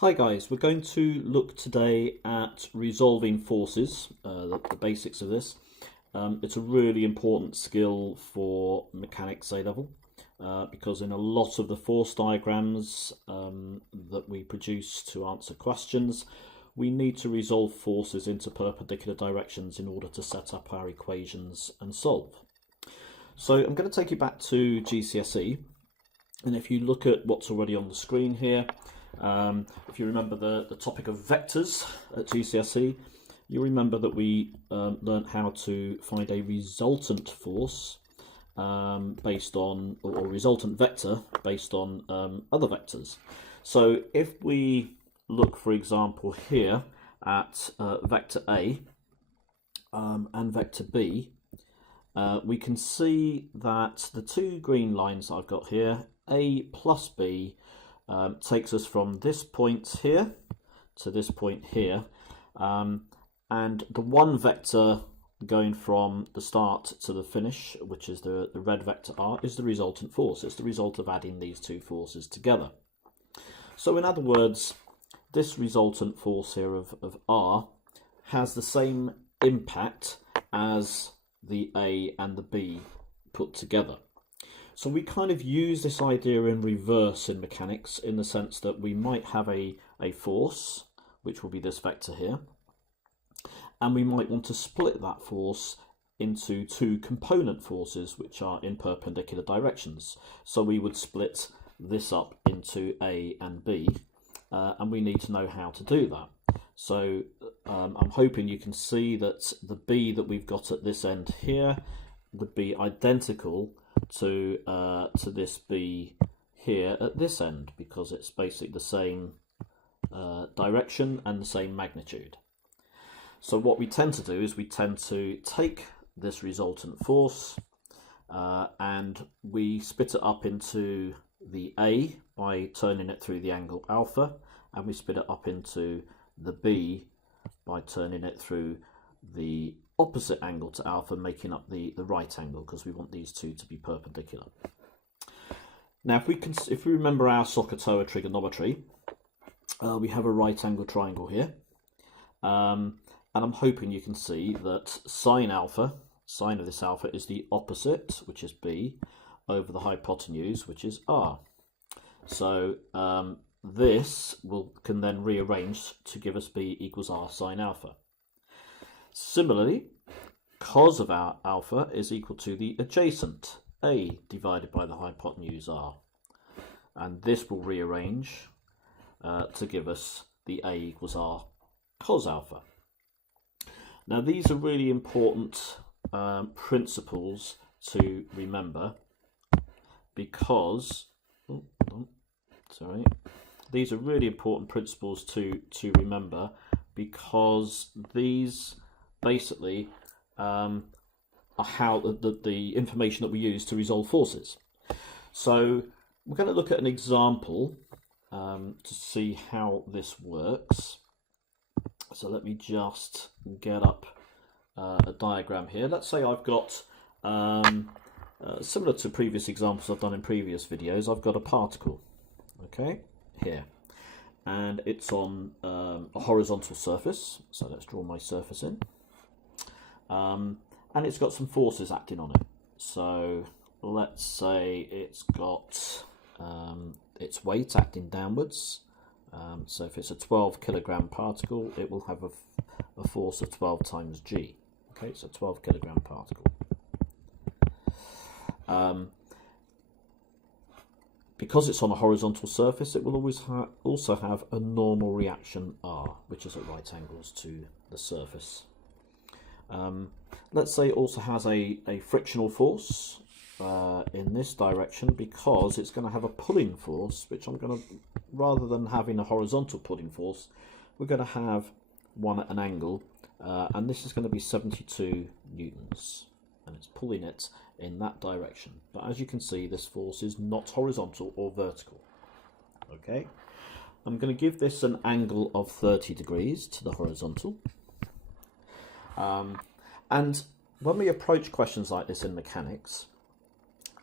Hi guys, we're going to look today at resolving forces, the basics of this. It's a really important skill for mechanics A-level because in a lot of the force diagrams that we produce to answer questions, we need to resolve forces into perpendicular directions in order to set up our equations and solve. So I'm going to take you back to GCSE, and if you look at what's already on the screen here, if you remember the topic of vectors at GCSE, you remember that we learnt how to find a resultant force based on, or resultant vector based on other vectors. So if we look, for example, here at vector A and vector B, we can see that the two green lines I've got here, A plus B, takes us from this point here to this point here, and the one vector going from the start to the finish, which is the red vector R, is the resultant force. It's the result of adding these two forces together. So in other words, this resultant force here of R has the same impact as the A and the B put together. So we kind of use this idea in reverse in mechanics, in the sense that we might have a force, which will be this vector here, and we might want to split that force into two component forces which are in perpendicular directions. So we would split this up into A and B, and we need to know how to do that. So I'm hoping you can see that the B that we've got at this end here would be identical to this B here at this end, because it's basically the same direction and the same magnitude. So what we tend to do is we tend to take this resultant force and we split it up into the A by turning it through the angle alpha, and we split it up into the B by turning it through the opposite angle to alpha, making up the right angle, because we want these two to be perpendicular. Now if we remember our SOHCAHTOA trigonometry, we have a right angle triangle here, and I'm hoping you can see that sine of this alpha is the opposite, which is B, over the hypotenuse, which is R. So this can then rearrange to give us B equals R sine alpha. Similarly, cos of our alpha is equal to the adjacent A divided by the hypotenuse R, and this will rearrange to give us the A equals R cos alpha. Now these are really important principles to remember, because these are really important principles to remember, because these basically are how the information that we use to resolve forces. So we're going to look at an example to see how this works. So let me just get up a diagram here. Let's say I've got, similar to previous examples I've done in previous videos, I've got a particle, okay, here, and it's on a horizontal surface. So let's draw my surface in. And it's got some forces acting on it. So let's say it's got its weight acting downwards. So if it's a 12 kilogram particle, it will have a force of 12 times G. Okay, so 12 kilogram particle. Because it's on a horizontal surface, it will always also have a normal reaction R, which is at right angles to the surface. Let's say it also has a frictional force in this direction, because it's going to have a pulling force, which I'm going to, rather than having a horizontal pulling force, we're going to have one at an angle, and this is going to be 72 newtons, and it's pulling it in that direction. But as you can see, this force is not horizontal or vertical. Okay, I'm going to give this an angle of 30 degrees to the horizontal. And when we approach questions like this in mechanics,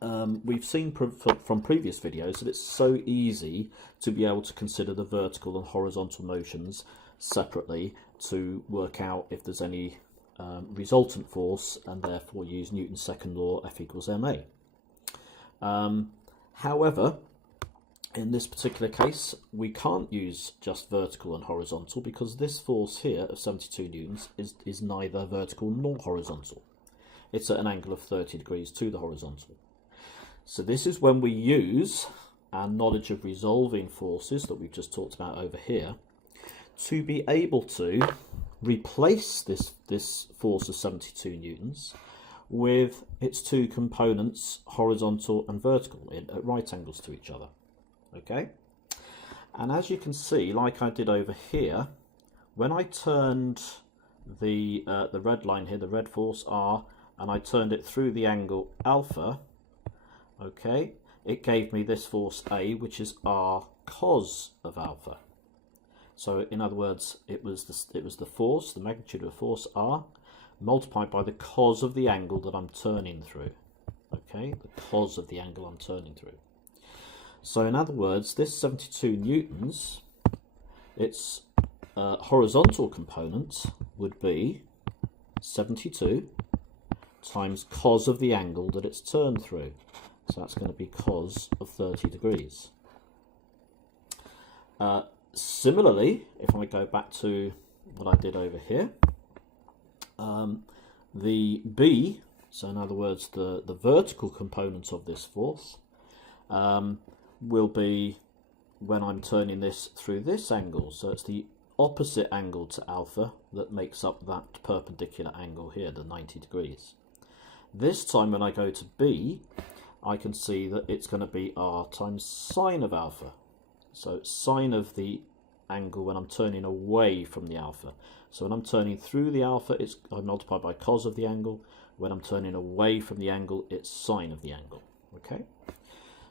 we've seen from previous videos that it's so easy to be able to consider the vertical and horizontal motions separately to work out if there's any resultant force, and therefore use Newton's second law, F equals ma. However, in this particular case, we can't use just vertical and horizontal, because this force here of 72 newtons is neither vertical nor horizontal. It's at an angle of 30 degrees to the horizontal. So this is when we use our knowledge of resolving forces that we've just talked about over here to be able to replace this force of 72 newtons with its two components, horizontal and vertical, at right angles to each other. Okay, and as you can see, like I did over here, when I turned the red line here, the red force R, and I turned it through the angle alpha, okay, it gave me this force A, which is R cos of alpha. So in other words, it was the force, the magnitude of force R, multiplied by the cos of the angle that I'm turning through. Okay, the cos of the angle I'm turning through. So in other words, this 72 newtons, its horizontal component would be 72 times cos of the angle that it's turned through. So that's going to be cos of 30 degrees. Similarly, if I go back to what I did over here, the B, so in other words the vertical component of this force, will be when I'm turning this through this angle. So it's the opposite angle to alpha that makes up that perpendicular angle here, the 90 degrees. This time when I go to B, I can see that it's going to be R times sine of alpha. So sine of the angle when I'm turning away from the alpha. So when I'm turning through the alpha, I multiply by cos of the angle. When I'm turning away from the angle, it's sine of the angle. Okay.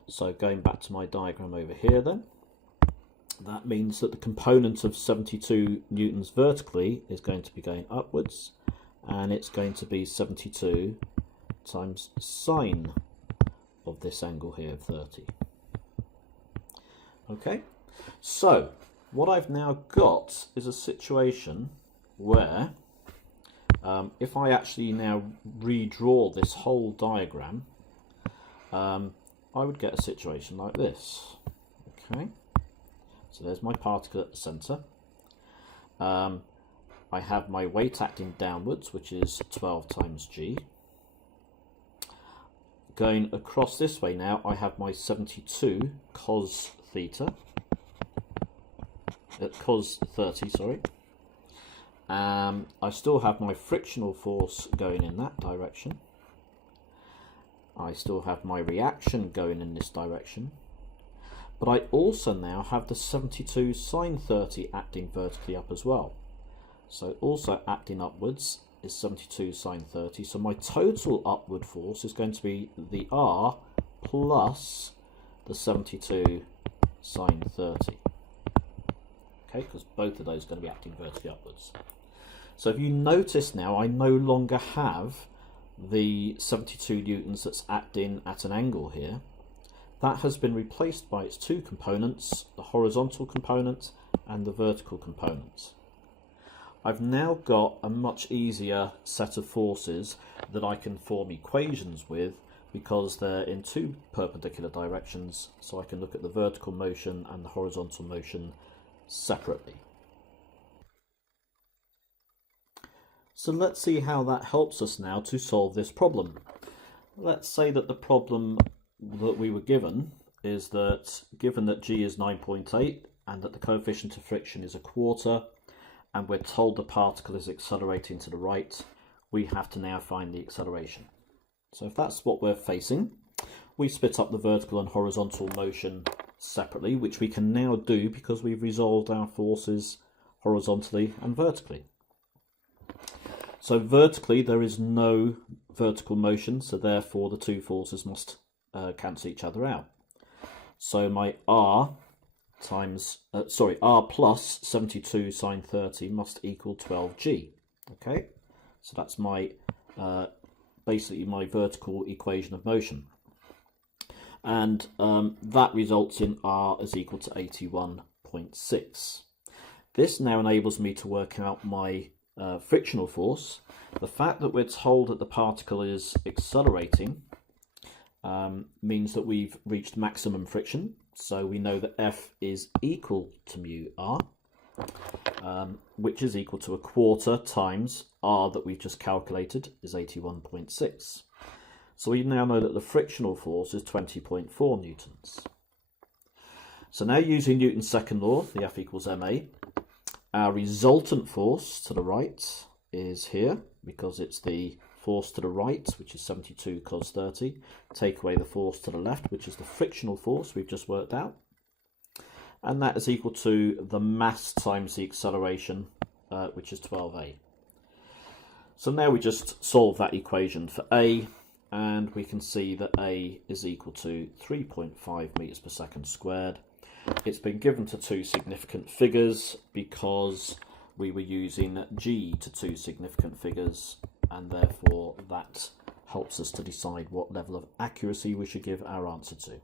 So going back to my diagram over here then, that means that the component of 72 newtons vertically is going to be going upwards, and it's going to be 72 times sine of this angle here of 30. Okay, so what I've now got is a situation where if I actually now redraw this whole diagram, I would get a situation like this. Okay, so there's my particle at the centre. I have my weight acting downwards, which is 12 times g. Going across this way now, I have my 72 cos theta, cos 30, sorry. I still have my frictional force going in that direction. I still have my reaction going in this direction, but I also now have the 72 sine 30 acting vertically up as well. So also acting upwards is 72 sine 30. So my total upward force is going to be the R plus the 72 sine 30. Okay, because both of those are going to be acting vertically upwards. So if you notice now, I no longer have the 72 newtons that's acting at an angle here. That has been replaced by its two components, the horizontal component and the vertical component. I've now got a much easier set of forces that I can form equations with, because they're in two perpendicular directions, so I can look at the vertical motion and the horizontal motion separately. So let's see how that helps us now to solve this problem. Let's say that the problem that we were given is that, given that g is 9.8 and that the coefficient of friction is 1/4, and we're told the particle is accelerating to the right, we have to now find the acceleration. So if that's what we're facing, we split up the vertical and horizontal motion separately, which we can now do because we've resolved our forces horizontally and vertically. So vertically there is no vertical motion, so therefore the two forces must cancel each other out. So my R plus 72 sine 30 must equal 12g. Okay, so that's my basically my vertical equation of motion. and that results in R is equal to 81.6. This now enables me to work out my frictional force. The fact that we're told that the particle is accelerating means that we've reached maximum friction, so we know that F is equal to mu R, which is equal to a quarter times R that we've just calculated is 81.6. So we now know that the frictional force is 20.4 newtons. So now using Newton's second law, the F equals ma, our resultant force to the right is here, because it's the force to the right, which is 72 cos 30. Take away the force to the left, which is the frictional force we've just worked out. And that is equal to the mass times the acceleration, which is 12a. So now we just solve that equation for a, and we can see that a is equal to 3.5 meters per second squared. It's been given to two significant figures because we were using g to two significant figures, and therefore that helps us to decide what level of accuracy we should give our answer to.